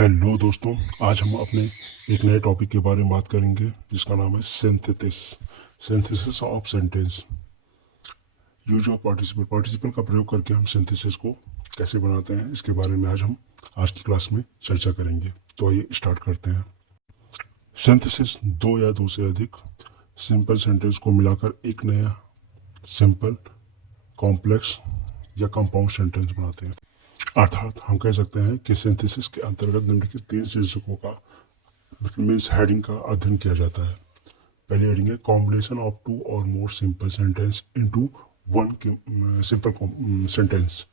Hello दोस्तों, आज हम अपने एक नए टॉपिक के बारे में बात करेंगे जिसका नाम है synthesis of sentence. Use of participle participle का प्रयोग करके हम सिंथेसिस को कैसे बनाते हैं, इसके बारे में आज की क्लास में चर्चा करेंगे। तो आइए स्टार्ट करते हैं। सिंथेसिस दो या दो से अधिक सिंपल सेंटेंस को मिलाकर एक नया सिंपल, कॉम्प्लेक्स या कंपाउंड सेंटेंस बनाते हैं। अर्थात हम कह सकते हैं कि सिंथेसिस के अंतर्गत निम्नलिखित तीन शीर्षकों का मीन्स हेडिंग का अध्ययन किया जाता है। पहली हेडिंग है कॉम्बिनेशन ऑफ टू और more simple sentence into one simple sentence.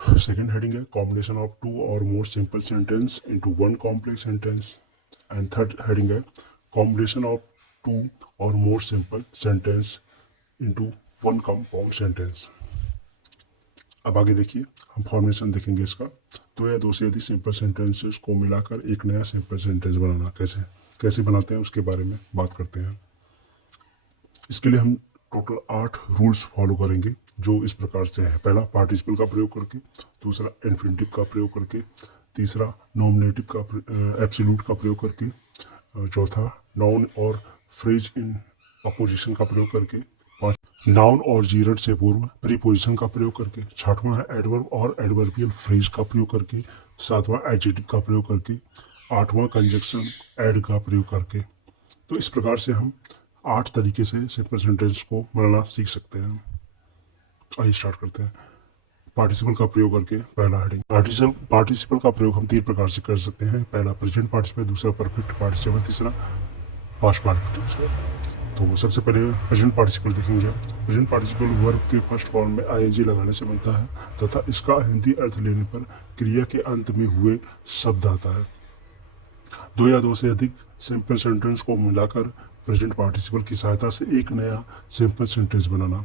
Second heading है कॉम्बिनेशन ऑफ टू और more simple sentence into one complex sentence. And third heading है कॉम्बिनेशन ऑफ टू और more simple sentence into one compound sentence. अब आगे देखिए, हम formation देखेंगे इसका। दो या दो से अधिक सिंपल सेंटेंसेस को मिलाकर एक नया सिंपल सेंटेंस बनाना कैसे बनाते हैं उसके बारे में बात करते हैं। इसके लिए हम टोटल 8 रूल्स फॉलो करेंगे जो इस प्रकार से है। पहला, पार्टिसिपल का प्रयोग करके। दूसरा, इन्फिनिटिव का प्रयोग करके। तीसरा, नॉमिनेटिव का एब्सोल्यूट का प्रयोग करके। चौथा, नाउन और फ्रेज इन अपोजिशन का प्रयोग करके। नाउन और जीरड से पूर्व प्रीपोजिशन का प्रयोग करके। छठवां है एडवर्ब और एडवर्बियल फ्रेज का प्रयोग करके। सातवां एडजेक्टिव का प्रयोग करके। आठवां कंजक्शन एड का प्रयोग करके। तो इस प्रकार से हम 8 तरीके से सिंपल सेंटेंस को बनाना सीख सकते हैं। आइए स्टार्ट करते हैं। पार्टिसिपल का प्रयोग करके पहला हेडिंग। पार्टिसिपल का प्रयोग हम 3 प्रकार से कर सकते हैं। पहला प्रेजेंट पार्टिसिपल, दूसरा परफेक्ट पार्टिसिपल, तीसरा पास्ट पार्टिसिपल। तो सबसे पहले प्रेजेंट पार्टिसिपल देखेंगे। प्रेजेंट पार्टिसिपल वर्ब के फर्स्ट फॉर्म में आईएनजी लगाने से बनता है तथा इसका हिंदी अर्थ लेने पर क्रिया के अंत में हुए शब्द आता है। दो या दो से अधिक सिंपल सेंटेंस को मिलाकर प्रेजेंट पार्टिसिपल की सहायता से एक नया सिंपल सेंटेंस बनाना।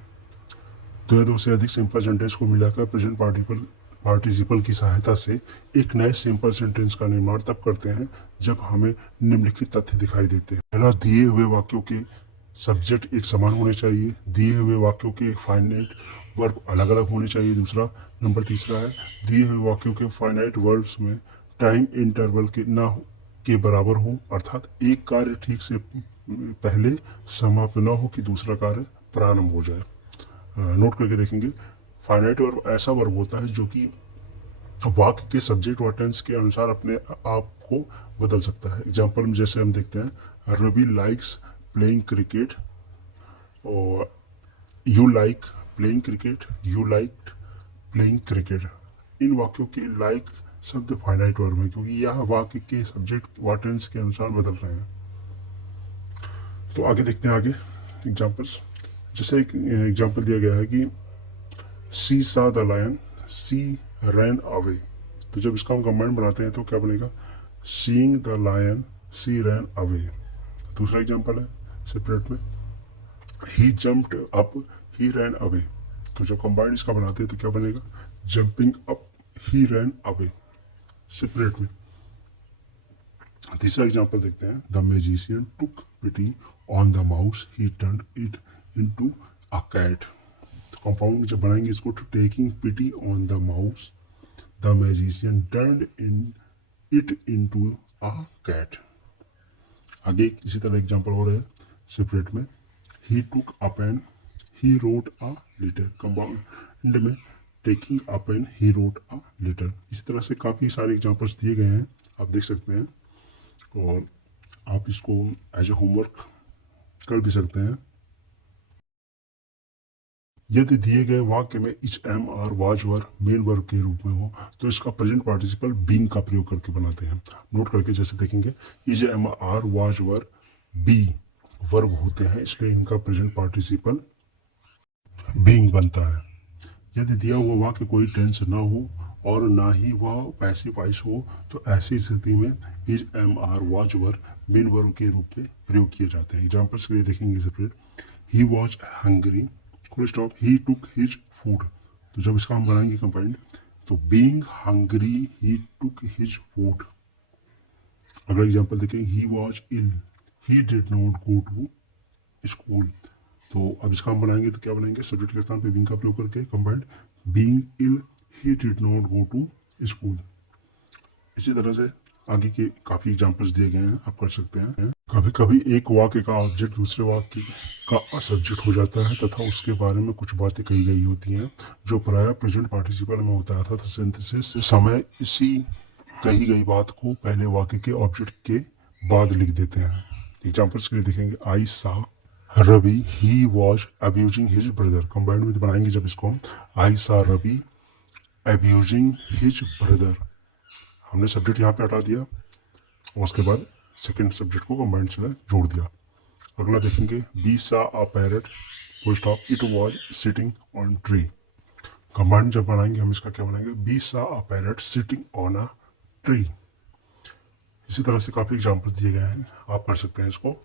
दो या दो से अधिक सिंपल सेंटेंस को मिलाकर प्रेजेंट पार्टिसिपल की सहायता से एक नए सिंपल सेंटेंस का निर्माण तब करते हैं जब हमें निम्नलिखित तथ्य दिखाई देते हैं। पहला, दिए हुए वाक्यों के सब्जेक्ट एक समान होने चाहिए। दिए हुए वाक्यों के फाइनाइट वर्ब अलग अलग होने चाहिए। दूसरा नंबर तीसरा है, दिए हुए वाक्यों के फाइनाइट वर्ब्स में टाइम इंटरवल के बराबर हो, अर्थात एक कार्य ठीक से पहले समाप्त न हो कि दूसरा कार्य प्रारंभ हो जाए। नोट करके देखेंगे, फाइनाइट वर्ब ऐसा वर्ब होता है जो कि वाक्य के सब्जेक्ट और टेंस के अनुसार अपने आप को बदल सकता है। एग्जाम्पल में जैसे हम देखते हैं, रवि लाइक्स प्लेइंग क्रिकेट और you like playing cricket, you like playing cricket. इन वाक्यों के लाइक शब्द फाइनाइट वर्ब है क्योंकि यह वाक्य के सब्जेक्ट व टेंस के अनुसार बदल रहे हैं। तो आगे देखते हैं एग्जाम्पल्स। जैसे एक एग्जाम्पल दिया गया है कि she saw the lion, she ran away. तो जब इसका हम कंबाइंड बनाते हैं तो क्या बनेगा, seeing the lion she ran away. दूसरा एग्जाम्पल है सेपरेट में, he jumped up he ran away. तो जब कंबाइंड इसका बनाते हैं तो क्या बनेगा, jumping up he ran away, separate में। तीसरा एग्जाम्पल देखते हैं, the magician took pity on the mouse, he turned it into a cat. Compound जब बनाएंगे इसको, taking pity on the mouse, the magician turned it into a cat. आगे इसी तरह एग्जाम्पल हो रहे हैं सेपरेट में, he took a pen, he wrote a letter. Compound में taking a pen, he wrote a letter. इसी तरह से काफ़ी सारे एग्जाम्पल्स दिए गए हैं, आप देख सकते हैं और आप इसको एज ए होमवर्क कर भी सकते हैं। यदि दिए गए वाक्य में is am are was were main verb के रूप में हो तो इसका प्रेजेंट पार्टिसिपल बीइंग का प्रयोग करके बनाते हैं। नोट करके जैसे देखेंगे, is am are was were be verb होते हैं, इसलिए इनका प्रेजेंट पार्टिसिपल बीइंग बनता है। यदि दिया हुआ वाक्य कोई टेंस ना हो और ना ही वह पैसिव वॉइस हो तो ऐसी स्थिति में is am are was were main verb के रूप में प्रयोग किए जाते हैं। एग्जाम्पल्स के लिए देखेंगे separate, he was hungry, full stop, he took his food. तो जब इसका हम बनाएंगे कंबाइंड तो being hungry he took his food. अगला एग्जाम्पल देखें, he was ill, he did not go to school. तो अब इसका हम बनाएंगे तो क्या बनाएंगे, सब्जेक्ट के स्थान पे बीइंग का प्रयोग करके combined, being ill he did not go to school. इसी तरह से आगे के काफ़ी एग्जाम्पल्स दिए गए हैं, आप कर सकते हैं। कभी कभी एक वाक्य का ऑब्जेक्ट दूसरे वाक्य का सब्जेक्ट हो जाता है तथा उसके बारे में कुछ बातें कही गई होती हैं जो प्रायः प्रेजेंट पार्टिसिपल में होता था। सिंथेसिस समय इसी कही गई बात को पहले वाक्य के ऑब्जेक्ट के बाद लिख देते हैं। एग्जाम्पल्स के लिए देखेंगे, I saw Ravi he was abusing his brother. Combined में बनाएंगे जब इसको हम, I saw Ravi abusing his brother, हमने सब्जेक्ट यहाँ पे हटा दिया और उसके बाद सेकेंड सब्जेक्ट को कंबाइंड से जोड़ दिया। अगला देखेंगे, बी सा अ parrot full stop it was sitting on tree. Combined जब बनाएंगे हम इसका क्या बनाएंगे, बी सा अ parrot sitting on a tree. इसी तरह से काफ़ी एग्जाम्पल दिए गए हैं, आप कर सकते हैं इसको।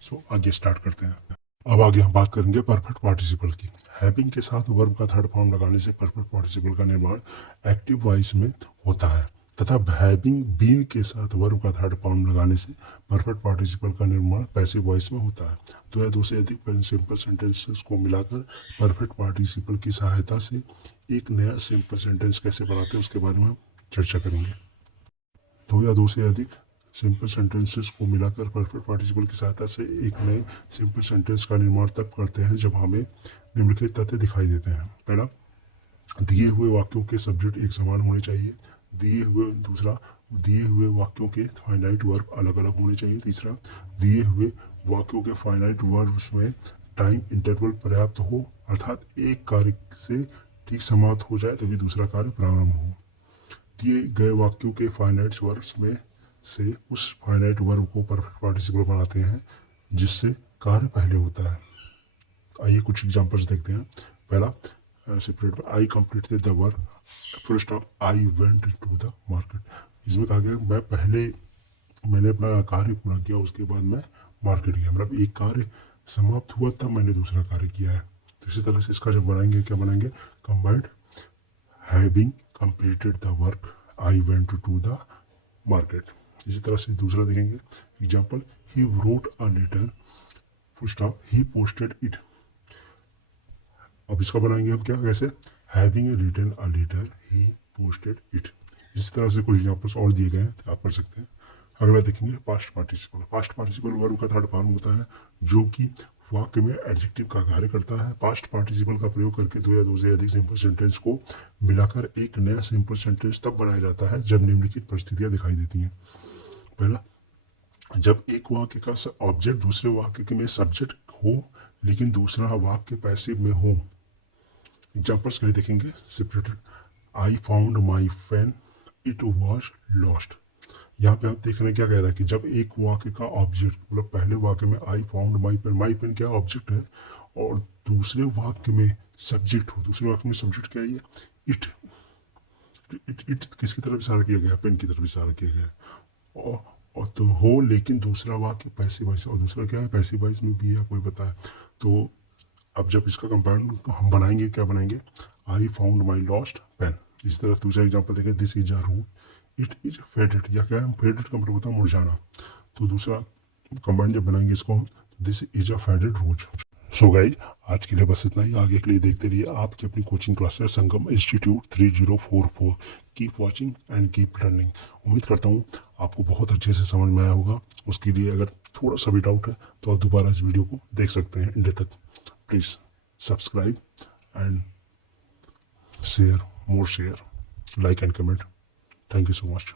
सो आगे स्टार्ट करते हैं। अब आगे हम बात करेंगे परफेक्ट पार्टिसिपल की। हैविंग के साथ वर्ब का थर्ड फॉर्म लगाने से परफेक्ट पार्टिसिपल का निर्माण एक्टिव वॉइस में होता है तथा हैविंग बीन के साथ वर्ब का थर्ड फॉर्म लगाने से परफेक्ट पार्टिसिपल का निर्माण पैसिव वॉइस में होता है। दो या दो से अधिक सिंपल सेंटेंसेस को मिलाकर परफेक्ट पार्टिसिपल की सहायता से एक नया सिंपल सेंटेंस कैसे बनाते हैं उसके बारे में हम चर्चा करेंगे। दो या दो से अधिक सिंपल सेंटेंसेस को मिलाकर परफेक्ट पार्टिसिपल की सहायता से एक नए सिंपल सेंटेंस का निर्माण तब करते हैं जब हमें निम्नलिखित तथ्य दिखाई देते हैं। पहला, दिए हुए वाक्यों के सब्जेक्ट एक समान होने चाहिए। दूसरा, दिए हुए वाक्यों के फाइनाइट वर्ब अलग अलग होने चाहिए। तीसरा, दिए हुए वाक्यों के फाइनाइट वर्ब्स में टाइम इंटरवल पर्याप्त हो, अर्थात एक कार्य से ठीक समाप्त हो जाए तभी दूसरा कार्य प्रारंभ हो। दिए गए वाक्यों के फाइनाइट वर्ब्स में से उस फाइनाइट वर्ब को परफेक्ट पार्टिसिपल बनाते हैं जिससे कार्य पहले होता है। आइए कुछ एग्जांपल्स देखते हैं। पहला, separate, I completed the work full stop I went to the market. इसमें कहा गया मैंने अपना कार्य पूरा किया, उसके बाद मैं मार्केट गया, मतलब एक कार्य समाप्त हुआ तब मैंने दूसरा कार्य किया है। तो इसी तरह से इसका जब बनाएंगे क्या बनाएंगे, combined, having completed the work I went to the market. इसी तरह से दूसरा देखेंगे example, he wrote a letter full stop he posted it. अब इसका बनाएंगे हम क्या, कैसे, having written a letter he posted it. इसी तरह से कुछ एग्जाम्पल्स और दिए गए हैं, तो आप कर सकते हैं। अगला देखेंगे past participle. Past participle verb का थर्ड फॉर्म होता है जो कि वाक्य में एडजेक्टिव का कार्य करता है। पास्ट पार्टिसिपल का प्रयोग करके दो या दो से अधिक सिंपल सेंटेंस को मिलाकर एक नया सिंपल सेंटेंस तब बनाया जाता है जब निम्नलिखित परिस्थितियां दिखाई देती हैं। पहला, जब एक वाक्य का ऑब्जेक्ट दूसरे वाक्य में सब्जेक्ट हो लेकिन दूसरा वाक्य पैसिव में हो। एग्जाम्पल्स के लिए देखेंगे, separated, I found my pen it was lost. यहाँ पे आप देख रहे हैं क्या कह रहा है कि जब एक वाक्य का ऑब्जेक्ट, मतलब पहले वाक्य में आई फाउंड माई पेन क्या ऑब्जेक्ट है और दूसरे वाक्य में सब्जेक्ट हो, दूसरे वाक्य में सब्जेक्ट क्या है, इट। इट किसकी तरफ इशारा किया गया, पेन की तरफ इशारा किया गया। और तो हो लेकिन दूसरा वाक्य पैसिव वॉइस, और दूसरा क्या है पैसिव वॉइस में भी है, आपको बताया। तो अब जब इसका कंपाउंड हम बनाएंगे क्या बनाएंगे, I found my lost pen. इसी तरह दूसरा एग्जाम्पल देखें, this is a rose it is faded, या क्या है फेडेड का मतलब होता है मुरझाना। तो दूसरा कंबाइंड जब बनाएंगे इसको हम, this is a faded rose. So guys, आज के लिए बस इतना ही। आगे के लिए देखते रहिए आपकी अपनी coaching classes Sangam institute 3044। Keep watching and keep learning. उम्मीद करता हूँ आपको बहुत अच्छे से समझ में आया होगा। उसके लिए अगर थोड़ा सा भी डाउट है तो आप दोबारा इस वीडियो को देख सकते हैं एंड तक। Please subscribe and share, more share, like and comment. Thank you so much.